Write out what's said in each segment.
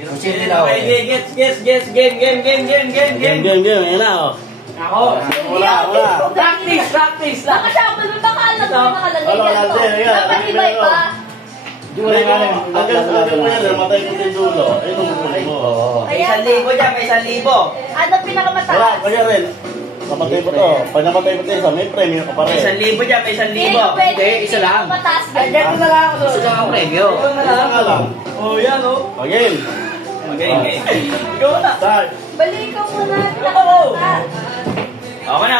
Game. Ayan na, oh. Ako. Wala. Practice. Baka siya, baka nakalagay yan to. Dapat iba-iba. Hanggang mo yan, matay ko din dulo. Ayun ang muli mo. May 1,000 dyan, may 1,000. Ano pinakamataas? Wala, kaya rin. Namatay mo to. Pag namatay mo to isa, may premyo ka pa rin. May 1,000 dyan, may 1,000. Hindi, isa lang. Mataas yan. Ganyan na lang ako. Isa lang ang premyo. Isa nga lang. Oh, yan oh. Again. Ikaw na. Start. Balik ka muna. Ako na.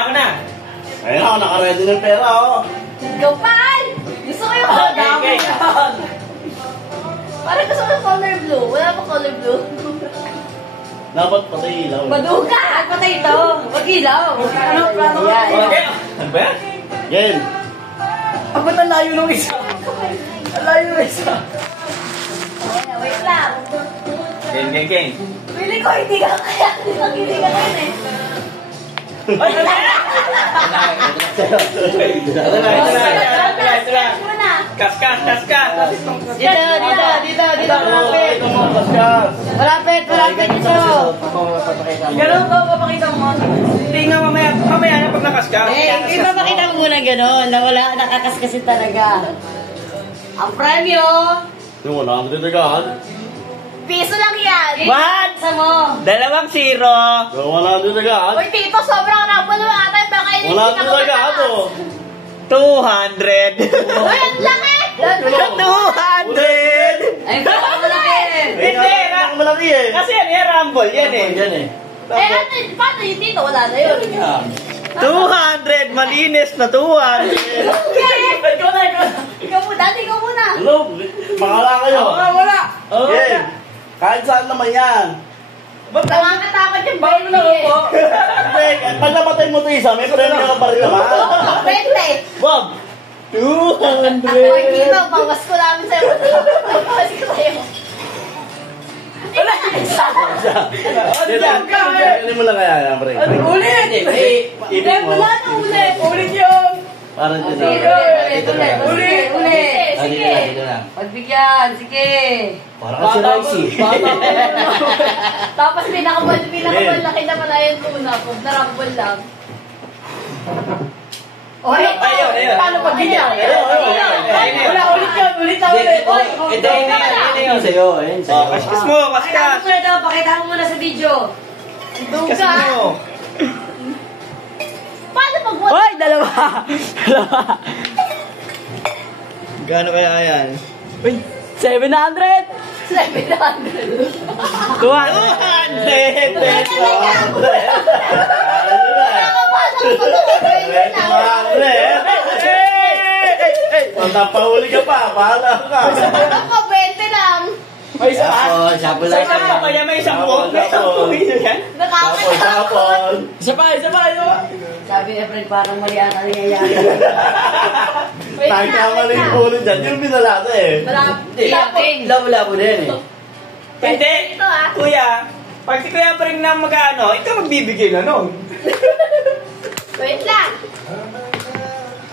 Ayun ako, nakaready ng pera, oh. Go, Pal! Gusto ko yung Okay. Parang gusto ko yung color blue. Wala pa color blue. Dapat patay ilaw. Maduga! Patay ito. Mag-ilaw. Ano plano ko? Okay. Ano ba yan? Game. Ang ba't ang layo nung isa? Ang layo nung isa. Wait lang. Game. Pili ko hindi ka kaya. Hindi ka kaya eh. Ay! Ito na. Kaskas. Dito. Malapit dito. Ganun to, papakita mo. Hindi nga mamaya na pag nakaskas. Ipapakita mo muna gano'n na wala nakakaskasin talaga. Ang premyo, Yung wala ang titagahan. piso lang yan. What? Sa mo. 2-0. Yung wala ang titagahan. Uy, tito, sobrang rabo naman ata. Baka hindi Wala ang titagahan, oh. 200. Uy, ang laki! 200. Ay, malaki. Hindi, Ang malaki eh. kasi yan, rumble yan eh. Yan eh. Ano, paano yung tito? Wala na yun. 200, malinis na 200. Ikaw muna, ikaw muna. Hello, makala kayo. Wala. Game. Kahit saan naman yan. Ba't nakakatakot yung bayo na ako? Hindi, pag namatay mo ito isa, may premyo ka pa rin naman. 20. Bob! 200. Ay, tito, bawas ko namin sa'yo. Bawas ko sa'yo. Wala na isa. Hindi mo lang kaya yan, pre. Ulit. Ibig mo. Wala na ulit. Ulit yun. Parang dito. Ulit. Sige. Pagbigyan, sige. Parang kasi Roxy. Tapos pinakamalaki naman ayun muna. Kung narambol lang. Ayun. Paano pag ganyan? Wala, ulit na ulit. Ito yun sa'yo. Kaskas mo, kaskas. Pakita mo muna sa video. Kaskas mo. Paano pag wala? Hoy, dalawa. Gaano kaya yan? Uy, 700. 700. 200. Napahuli ka pa, bahala ka. Ako, 20 lang. May isa pa. Kaya may 10. May 10 piso yan. Nakakatakot. Isa pa. Sabi niya, friend, parang mali ang nangyayari. Nagkamali yung ulit dyan. Yung binalasa eh. Wala po din eh. Hindi. Ito ah. Kuya, pag si Kuya Pring na mag-ano, ikaw magbibigay na nun. Wait lang.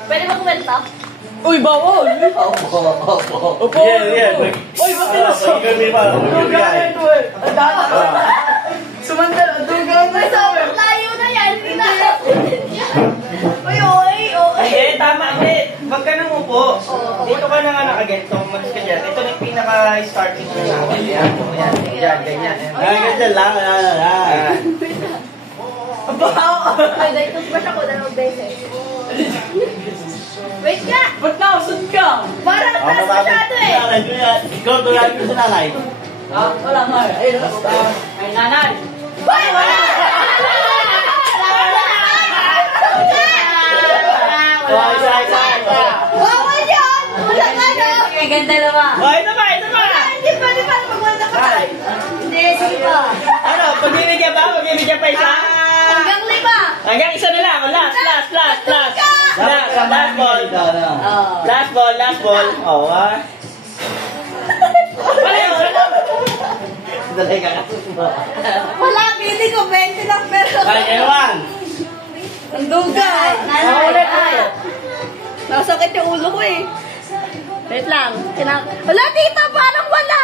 Pwede magkwento? Uy, bawal! Opo! Yeah. Uy, ba't tinasok? Hindi pa. Sumandal, ang dugang Uy, sobrang layo na yan. Hindi na. Uy. Hindi, tama. Hindi, wag ka nang upo. Dito ka na nga nakaganto. Malis ka dyan. Ito na yung pinaka-starting ko na. Yan. Ganyan. Ganyan lang. Ay, dahil toothbrush ako 2 beses. Wait nga! Ba't nausad ka? Parang taas masyado eh! Ikaw, tulad ko sa nanay. Wala nga. Ay, nanay. Hoy, wala! Bawal yun! Wala ka no! May ganda naman. Ito pa. Hindi pwede pa magwala ka pa. Hindi, sige pa. Ano, pagbibigyan pa? Pagbibigyan pa isa? Hanggang 5. Hanggang isa na lang. Last ball. Oh, ah. Wala, pili ko 20 lang pero... Ang duga! Nasakit yung ulo ko eh. Wait lang. Wala, tita, parang wala!